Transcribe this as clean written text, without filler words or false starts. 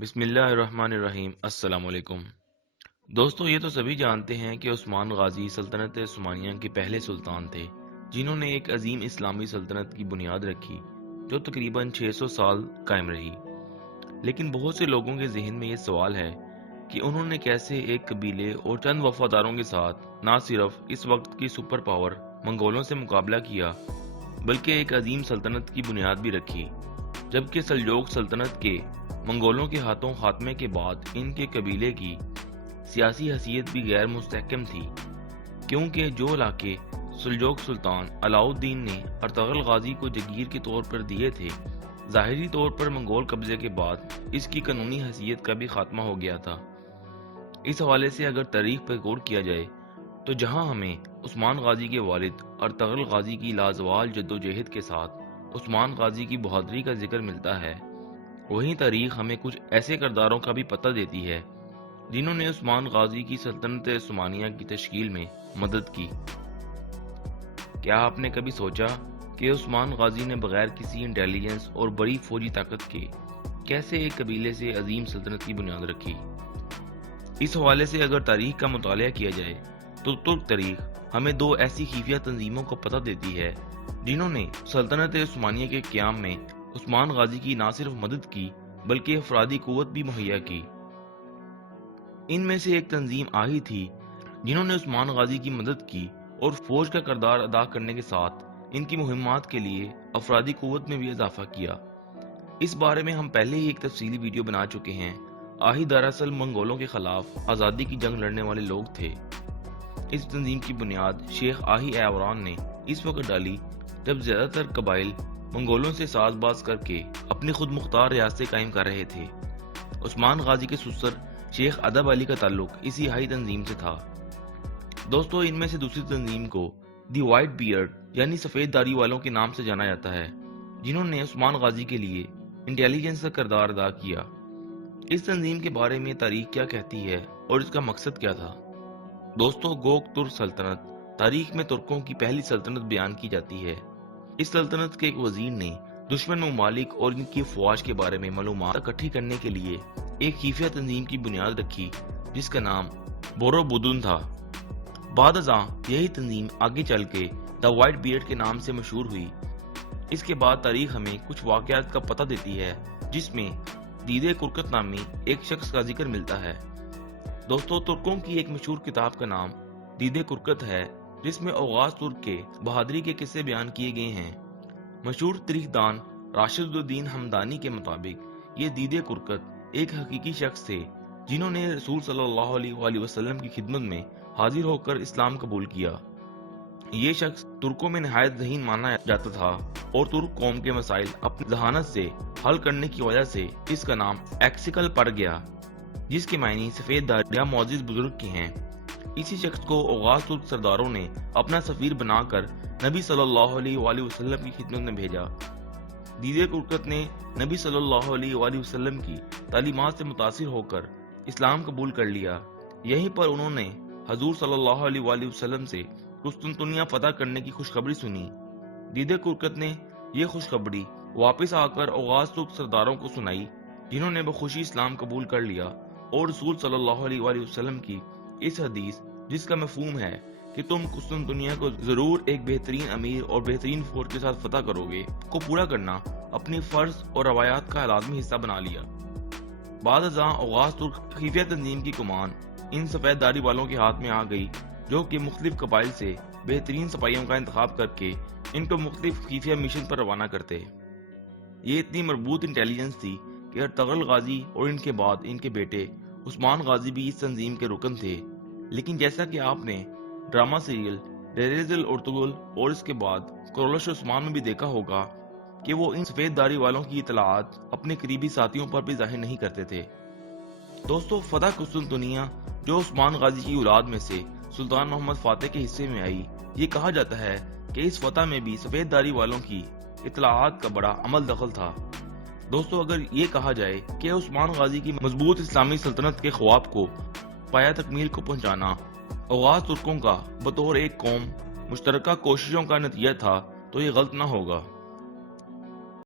بسم اللہ الرحمن الرحیم۔ السلام علیکم دوستو، یہ تو سبھی جانتے ہیں کہ عثمان غازی سلطنت عثمانیہ کے پہلے سلطان تھے، جنہوں نے ایک عظیم اسلامی سلطنت کی بنیاد رکھی جو تقریباً 600 سال قائم رہی۔ لیکن بہت سے لوگوں کے ذہن میں یہ سوال ہے کہ انہوں نے کیسے ایک قبیلے اور چند وفاداروں کے ساتھ نہ صرف اس وقت کی سپر پاور منگولوں سے مقابلہ کیا بلکہ ایک عظیم سلطنت کی بنیاد بھی رکھی، جبکہ سلجوق سلطنت کے منگولوں کے ہاتھوں خاتمے کے بعد ان کے قبیلے کی سیاسی حیثیت بھی غیر مستحکم تھی، کیونکہ جو علاقے سلجوق سلطان علاؤ الدین نے ارطغرل غازی کو جگیر کے طور پر دیے تھے، ظاہری طور پر منگول قبضے کے بعد اس کی قانونی حیثیت کا بھی خاتمہ ہو گیا تھا۔ اس حوالے سے اگر تاریخ پر غور کیا جائے تو جہاں ہمیں عثمان غازی کے والد ارطغرل غازی کی لازوال جدوجہد کے ساتھ عثمان غازی کی بہادری کا ذکر ملتا ہے، وہیں تاریخ ہمیں کچھ ایسے کرداروں کا بھی پتہ دیتی ہے جنہوں نے عثمان غازی کی سلطنت عثمانیہ کی تشکیل میں مدد کی۔ کیا آپ نے کبھی سوچا کہ عثمان غازی نے بغیر کسی انٹیلیجنس اور بڑی فوجی طاقت کے کیسے ایک قبیلے سے عظیم سلطنت کی بنیاد رکھی؟ اس حوالے سے اگر تاریخ کا مطالعہ کیا جائے تو ترک تاریخ ہمیں دو ایسی خفیہ تنظیموں کو پتہ دیتی ہے جنہوں نے سلطنت عثمانیہ کے قیام میں عثمان غازی کی نہ صرف مدد کی بلکہ افرادی قوت بھی مہیا کی۔ ان میں سے ایک تنظیم آہی تھی جنہوں نے عثمان غازی کی مدد کی اور فوج کا کردار ادا کرنے کے ساتھ ان کی مہمات کے لیے افرادی قوت میں بھی اضافہ کیا۔ اس بارے میں ہم پہلے ہی ایک تفصیلی ویڈیو بنا چکے ہیں۔ آہی دراصل منگولوں کے خلاف آزادی کی جنگ لڑنے والے لوگ تھے۔ اس تنظیم کی بنیاد شیخ آہی ایوران نے اس وقت ڈالی جب زیادہ تر قبائل منگولوں سے ساز باز کر کے اپنی خود مختار ریاستیں قائم کر رہے تھے۔ عثمان غازی کے سسر شیخ ادب علی کا تعلق اسی آہی تنظیم سے تھا۔ دوستو، ان میں سے دوسری تنظیم کو دی وائٹ بیئرڈ یعنی سفید داڑھی والوں کے نام سے جانا جاتا ہے، جنہوں نے عثمان غازی کے لیے انٹیلیجنس کا کردار ادا کیا۔ اس تنظیم کے بارے میں تاریخ کیا کہتی ہے اور اس کا مقصد کیا تھا؟ دوستو، گوک ترک سلطنت تاریخ میں ترکوں کی پہلی سلطنت بیان کی جاتی ہے۔ اس سلطنت کے ایک وزیر نے دشمن ممالک اور ان کی افواج کے بارے میں معلومات اکٹھی کرنے کے لیے ایک خفیہ تنظیم کی بنیاد رکھی جس کا نام بورو بدون تھا۔ بعد ازاں یہی تنظیم آگے چل کے دا وائٹ بیئرڈ کے نام سے مشہور ہوئی۔ اس کے بعد تاریخ ہمیں کچھ واقعات کا پتہ دیتی ہے جس میں دیدے کرکت نامی ایک شخص کا ذکر ملتا ہے۔ دوستو، ترکوں کی ایک مشہور کتاب کا نام دیدے کرکت ہے جس میں اوغاز ترک کے بہادری کے قصے بیان کیے گئے ہیں۔ مشہور تاریخ دان راشد الدین ہمدانی کے مطابق یہ دیدے کرکت ایک حقیقی شخص تھے جنہوں نے رسول صلی اللہ علیہ وآلہ وسلم کی خدمت میں حاضر ہو کر اسلام قبول کیا۔ یہ شخص ترکوں میں نہایت ذہین مانا جاتا تھا اور ترک قوم کے مسائل اپنی ذہانت سے حل کرنے کی وجہ سے اس کا نام ایکسیکل پڑ گیا، جس کے معنی سفید داڑھی یا معزز بزرگ کے ہیں۔ اسی شخص کو اوغاز ترک سرداروں نے اپنا سفیر بنا کر نبی صلی اللہ علیہ وآلہ وسلم کی خدمت میں بھیجا۔ دیدے کرکت نے نبی صلی اللہ علیہ وآلہ وسلم کی تعلیمات سے متاثر ہو کر اسلام قبول کر لیا۔ یہیں پر انہوں نے حضور صلی اللہ علیہ وآلہ وسلم سے قسطنطنیہ فتح کرنے کی خوشخبری سنی۔ دیدے کرکت نے یہ خوشخبری واپس آ کر اوغاز ترک سرداروں کو سنائی، جنہوں نے بخوشی اسلام قبول کر لیا اور رسول صلی اللہ علیہ وآلہ وسلم کی اس حدیث جس کا مفہوم ہے کہ تم قسطنطنیہ کو ضرور ایک بہترین امیر اور بہترین فوج کے ساتھ فتح کرو گے کو پورا کرنا اپنی فرض اور روایات کا لازمی حصہ بنا لیا۔ بعد ازاں اوغاز ترک خفیہ تنظیم کی کمان ان سفید داڑھی والوں کے ہاتھ میں آ گئی جو کہ مختلف قبائل سے بہترین سپاہیوں کا انتخاب کر کے ان کو مختلف خفیہ مشن پر روانہ کرتے۔ یہ اتنی مربوط انٹیلیجنس تھی کہ ارطغرل غازی اور ان کے بعد ان کے بیٹے عثمان غازی بھی اس تنظیم کے رکن تھے۔ لیکن جیسا کہ آپ نے ڈرامہ سیریل ڈیریز الارطغرل اور اس کے بعد کرولش عثمان میں بھی دیکھا ہوگا کہ وہ ان سفید داڑھی والوں کی اطلاعات اپنے قریبی ساتھیوں پر بھی ظاہر نہیں کرتے تھے۔ دوستو، فتح قسطنطنیہ جو عثمان غازی کی اولاد میں سے سلطان محمد فاتح کے حصے میں آئی، یہ کہا جاتا ہے کہ اس فتح میں بھی سفید داڑھی والوں کی اطلاعات کا بڑا عمل دخل تھا۔ دوستو، اگر یہ کہا جائے کہ عثمان غازی کی مضبوط اسلامی سلطنت کے خواب کو پایا تکمیل کو پہنچانا اوغاز ترکوں کا بطور ایک قوم مشترکہ کوششوں کا نتیجہ تھا تو یہ غلط نہ ہوگا۔